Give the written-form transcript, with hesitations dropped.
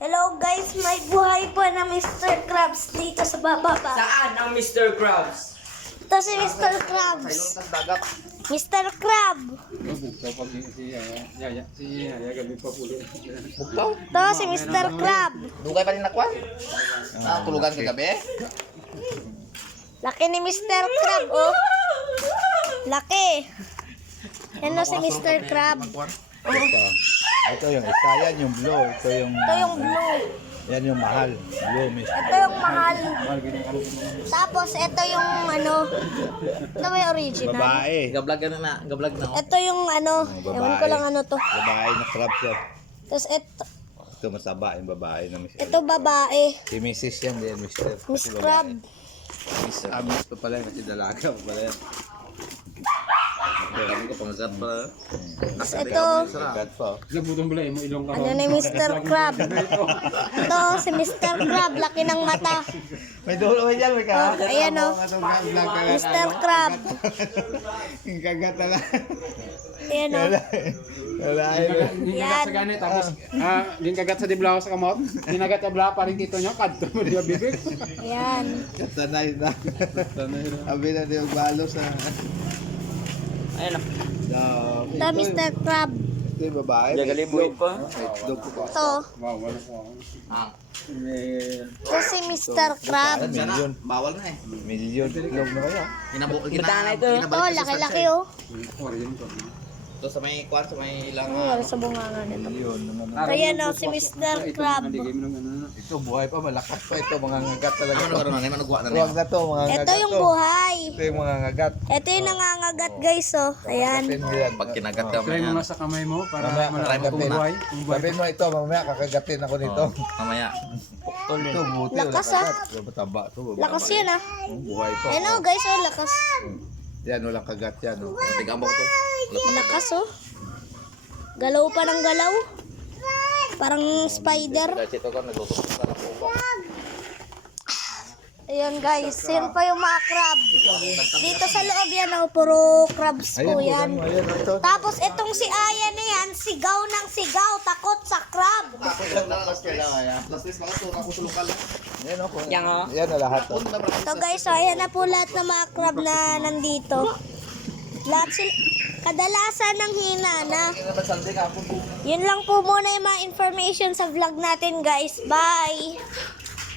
Hello guys, may buhay pa na Mr. Krabs dito sa baba pa. Saan ang Mr. Krabs? Ito si Mr. Krabs. Mr. Crab. Ito si Mr. Crab. Dugay pa rin nakuha? Tulugan ka gabi? Laki ni Mr. Crab, oh. Laki. Yan o si Mr. Crab. Ito yung isa, yan yung blue. Ito yung blue. Yan yung mahal. Blue mist. Ito yung mahal. Tapos ito yung ano. Ito may original. Babae. Gablag na. Ito yung ano. Ewan ko lang ano to. Babae na crab shop. Tapos ito. Ito masaba yung babae na mister. Ito babae. Si Mrs. yan din, mister. Miss Crab. Miss pa pala yan kasi dalaga pa pala yan. Kami ko pangasat pa. Tapos ito. Agad pa. Ano ni Mr. Crab? Ito si Mr. Crab. Laki ng mata. May dulo ba dyan? May Oh, ayan o. Mr. Crab. Yung kagat na lang. Ayan o. Wala Yan. Sa ganit tapos ginkagat sa diblaw sa kamot. Ginagat sa bla paring tito nyo kadto mo di bibig. Ayan. Sanay na. Abi na di magbalos ha. Ayun na. Ito Mr. Crab. Ito yung babae. Jagalibuhin pa. Dog ko. Ito. Wow, wala ko. Ito si Mr. Crab. Million. Bawal na eh. Million. Itlog na kaya. Ginabalik Ito, laki-laki oh. Ito sa may kwan, sa may ilang. Ano sa bunganga nito. Million naman. Ito yan o, si Mr. Crab. Ito buhay pa, malakas pa ito. Mga ngagat talaga. Ano na naman nagwa na Huwag na to, mga ngagat. Ito yung buhay. Ito yung mga ngagat. Ito yung nangangagat guys oh. Ayan. Pag kinagat ka Try mo mamaya. nga sa kamay mo para Mamaya, malaman kung buhay. Sabihin mo ito, mamaya kakagatin ako nito. Mamaya. Puktol Ito, yun. buti. Lakas, Mataba ito. Lakas yan ah. Buhay pa. Ayan o guys oh, lakas. Yan, walang kagat yan. Oh. Tigamba ko to. Lakas oh. Galaw pa ng galaw. Parang spider. Kasi ito ka nagtutok sa po. Ayan guys, yun pa yung mga crab. Dito sa loob yan oh, puro crabs po yan. Ayan, ito. Tapos itong si Aya na yan, sigaw ng sigaw, takot sa crab. Yan, oh. Yan, oh. Yan na lahat. Oh. Ito guys, so ayan na po lahat ng mga crab na nandito. Lahat sila, kadalasan ng hina na. Yun lang po muna yung mga information sa vlog natin guys. Bye!